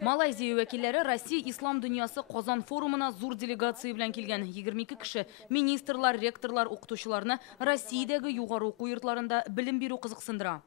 Малайзия вәкилләре Россия ислам дөньясы Казан форумына зур делегация белән килгән. 22 кеше министрлар, ректорлар, укытучыларны Россиядәге югары уку йортларында белем бирү кызыксындыра.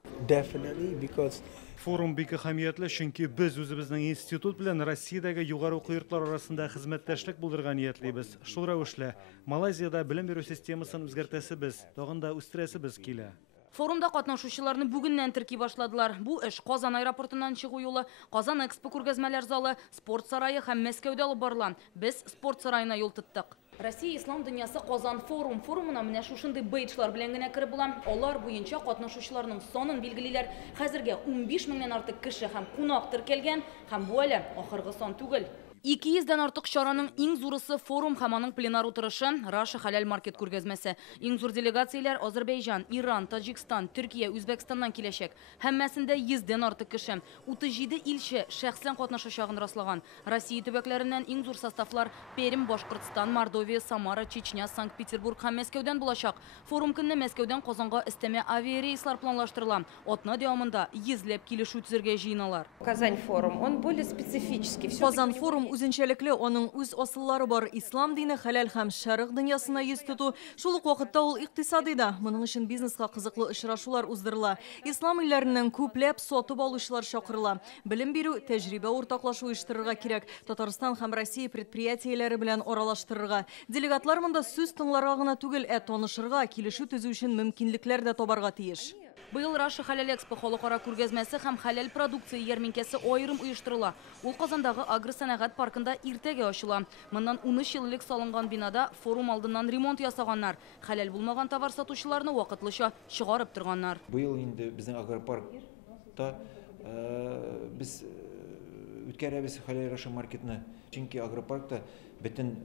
Форум бик әһәмиятле, чөнки без үзебезнең институт белән Россиядәге югары уку йортлары арасында хезмәттәшлек булдырырга ниятлибез. Шул рәвешле Малайзиядә белем бирү системасын үзгәртәсебез, тагын да үстерәсебез килә. Форумда катнашучыларны бүгеннән терки башладылар. Бу эш Казан аэропортыннан чыгу юлы, Казан экспо күргәзмәләр залы, спорт сарае һәм Мәскәүдә алып барыла. Без спорт сараена юл тоттык. Россия ислам дөньясы Казан форумына менә шушындый бейджлар белән генә кереп була. Алар буенча катнашучыларның санын билгелиләр. Хәзергә 15 меңнән артык кеше һәм кунак теркәлгән, һәм бу әле ахыргы сан түгел. 200-дән артык чараның иң зурысы форум һәм аның пленар утырышы Раша Халяль маркет күргәзмәсе. Иң зур делегацияләр Азербайҗан, Иран, Таҗикстан, Төркия, Үзбәкстаннан киләчәк. Һәммәсендә 100-дән артык кеше. 37 илче шәхсән катнашачагын раслаган. Россия төбәкләреннән иң зур составлар Пермь, Башкортстан, Мордовия, Самара, Чечня, Санкт-Петербург һәм Мәскәүдән булачак. Форум көнне Мәскәүдән Казанга өстәмә авиарейслар планлаштырыла. Атна дәвамында 100ләп килешү төзергә җыеналар. Казань форум, он более специфический. Казан форум үзенчәлекле, оның үз асыллары бар. Ислам дине хәләл һәм шәрык дөньясына йөз тоту. Шул ук вакытта ул икътисади да. Моның өчен бизнеска кызыклы очрашулар уздырыла. Ислам илләреннән күпләп сатып алучылар чакырыла. Белем бирү, тәҗрибә уртаклашу оештырырга кирәк. Татарстан һәм Россия предприятиеләре белән аралаштырырга. Делегатлар монда сүз тыңларга гына түгел, танышырга, килешү төзү өчен мөмкинлекләр дә табарга тиеш. Быел Раша Халяль экспо халыкара күргәзмәсе һәм хәләл продукция ярминкәсе аерым оештырыла. Ул Казандагы агросәнәгать паркында иртәгә ачыла. Моннан 13 ел элек салынган бинада форум алдыннан ремонт ясаганнар. Хәләл булмаган товар сатучыларны вакытлыча чыгарып торганнар. Быел инде безнең агропаркта без үткәрәбез хәләл Раша маркетны. Чөнки агропаркта бөтен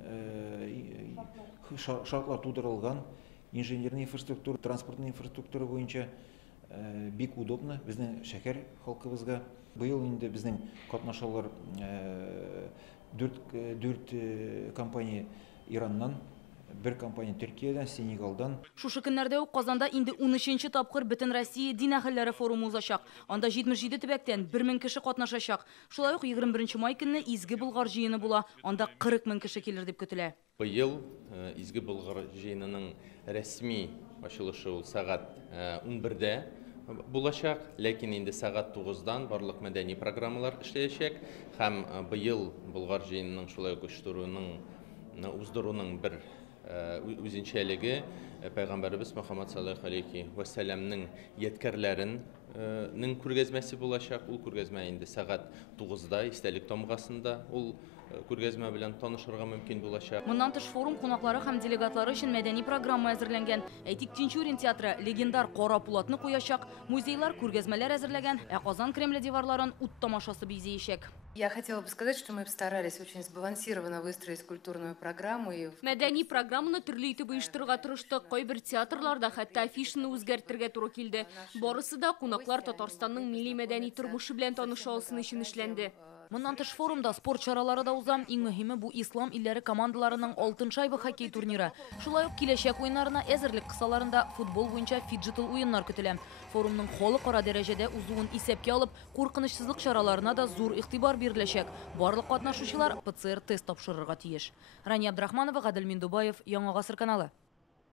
шартлар тудырылган, инженерный инфраструктура, транспортный инфраструктура буенча бик удобно безнең шәһәр халкыбызга. Быел инде безнең катнашалар 4 компания Ираннан, 1 компания Төркиядән, Сенегалдан. Шушы көннәрдә үк Казанда инде 13нче тапкыр Бөтен Россия дин әһелләре форумы узачак. Анда 77 төбәктән 1000 кеше катнашачак. Шулай ук 21 май көнне Изге Болгар җыены була. Анда 40 мең кеше килер дип көтелә. Быел Изге Болгар җыенының рәсми ачылышы ул сәгать 11дә булачак, ләкин инде сәгать 9дан барлык мәдәни программалар эшләячәк һәм быел Болгар җыенының шулай ук уздыруның бер үзенчәлеге Пәйгамбәрбез Мөхәммәд саллаллаһу алейхи ва сәлламның яткәрләренең күргәзмәсе булачак. Ул күргәзмә инде сәгать 9да истәлек тамгасында ул күргәзмә белән танышырга мөмкин булачак. Моннан тыш форум кунаклары һәм делегатлары өчен мәдәни программа әзерләнгән. Әйтик, Тинчурин театры легендар Кара Пулатны куячак, музейлар күргәзмәләр әзерләгән, ә Казан Кремле диварларын ут тамашасы бизәячәк. Я хотела бы сказать, что мы старались очень сбалансированно выстроить культурную программу. Мәдәни программаны төрле итеп оештырырга тырыштык. Кайбер театрларда хәтта афишаны үзгәртергә туры килде. Барысы да кунаклар Татарстанның милли мәдәни тормышы белән таныша алсын өчен эшләнде. Моннан тыш форумда спорт чаралары да уза. Иң мөһиме бу ислам илләре командаларының алтын шайба хоккей турниры. Шулай ук киләчәк уеннарына әзерлек кысаларында футбол буенча фиджитал уеннар көтелә. Форумның халыкара дәрәҗәдә узуын исәпкә алып, куркынычсызлык чараларына да зур игътибар биреләчәк. Барлык катнашучылар ПЦР тест тапшырырга тиеш. Рания Абдрахманова, Гадел Миндубаев, Яңа Гасыр каналы.